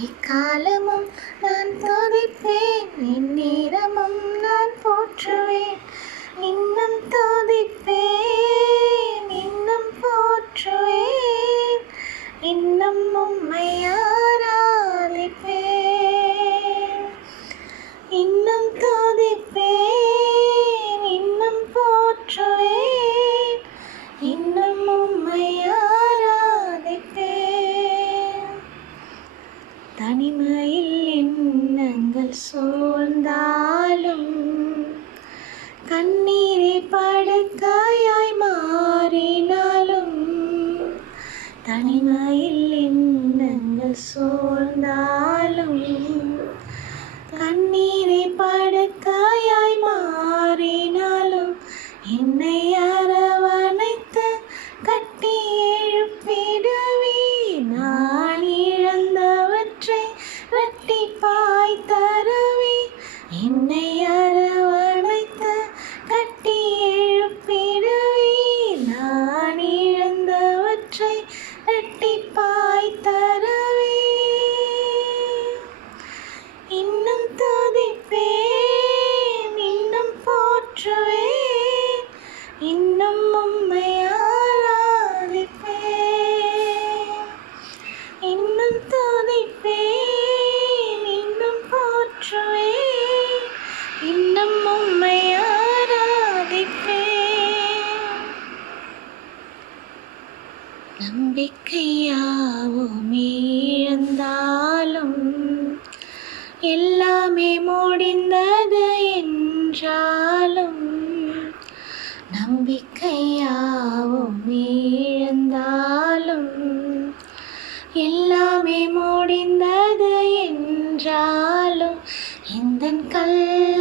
எக்காலமும் நான் துதிப்பேன். எந்நேரமும் நான் போற்றுவேன். இன்னும் துதிப்பேன். சூழ்ந்தாலும் கண்ணீரை படுக்கையாய் மாறினாலும் தனிமையில் எண்ணங்கள் சோர்ந்தாலும் கண்ணீர் நம்பிக்கையாவுமே இழந்தாலும் எல்லாமே முடிந்தது என்றாலும் நம்பிக்கையாவுமே இழந்தாலும் எல்லாமே முடிந்தது என்றாலும் இந்த கல்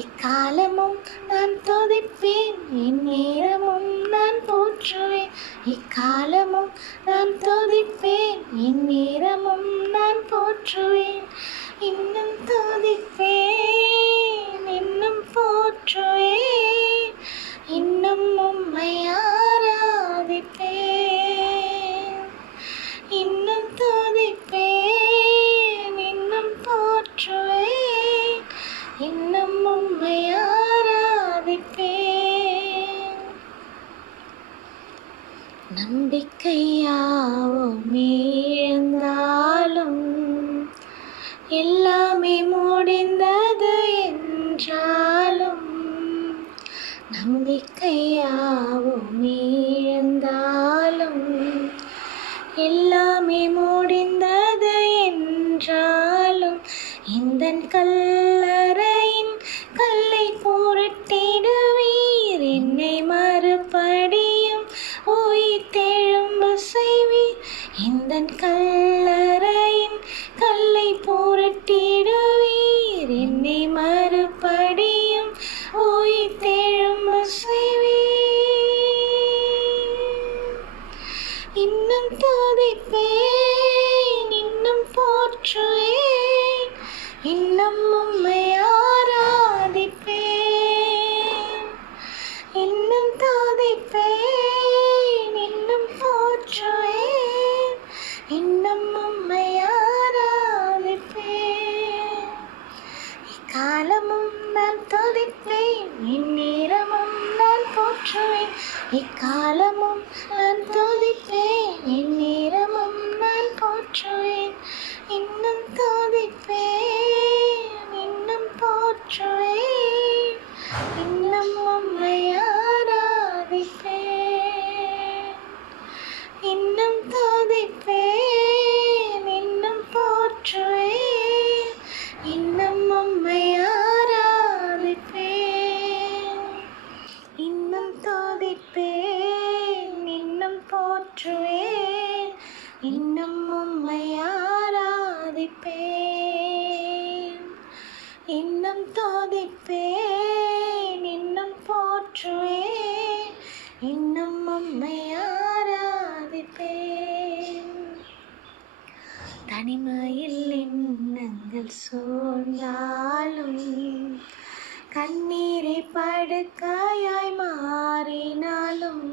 இக்காலமும் நான் துதிப்பேன் என் நேரமும் நான் போற்றுவேன். இக்காலமும் நான் துதிப்பேன் என் நேரமும் நான் போற்றுவேன். இன்னும் துதிப்பேன். எல்லாமே முடிந்தது என்றாலும் நம்பிக்கையாவும் இழந்தாலும் எல்லாமே முடிந்தது என்றாலும் இந்த கல்லறையின் கல்லை புரட்டிடுவீர்? என்னை மறுபடியும் உயிர் தெழும்பு செய்வீர்? இந்த கல்ல சூழ்ந்தாலும் கண்ணீரை படுக்காயாய் மாறினாலும்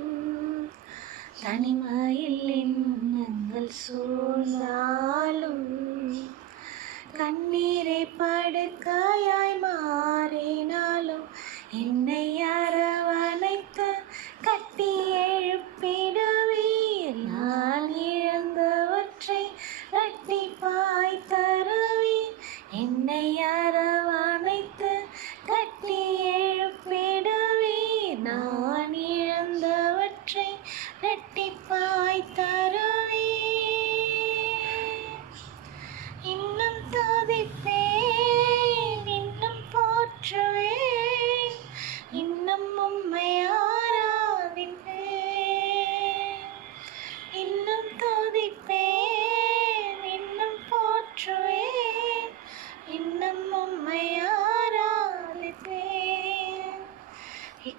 தனிமையில் எண்ணங்கள் சூழ்ந்தாலும் கண்ணீரை படுக்காயாய் மாறினாலும் என்னையா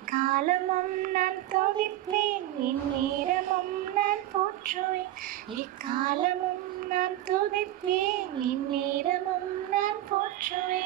எக்காலமும் நான் துதிப்பேன் இந்நேரமும் நான் போற்றுவேன். எக்காலமும் நான் துதிப்பேன் இந்நேரமும் நான் போற்றுவேன்.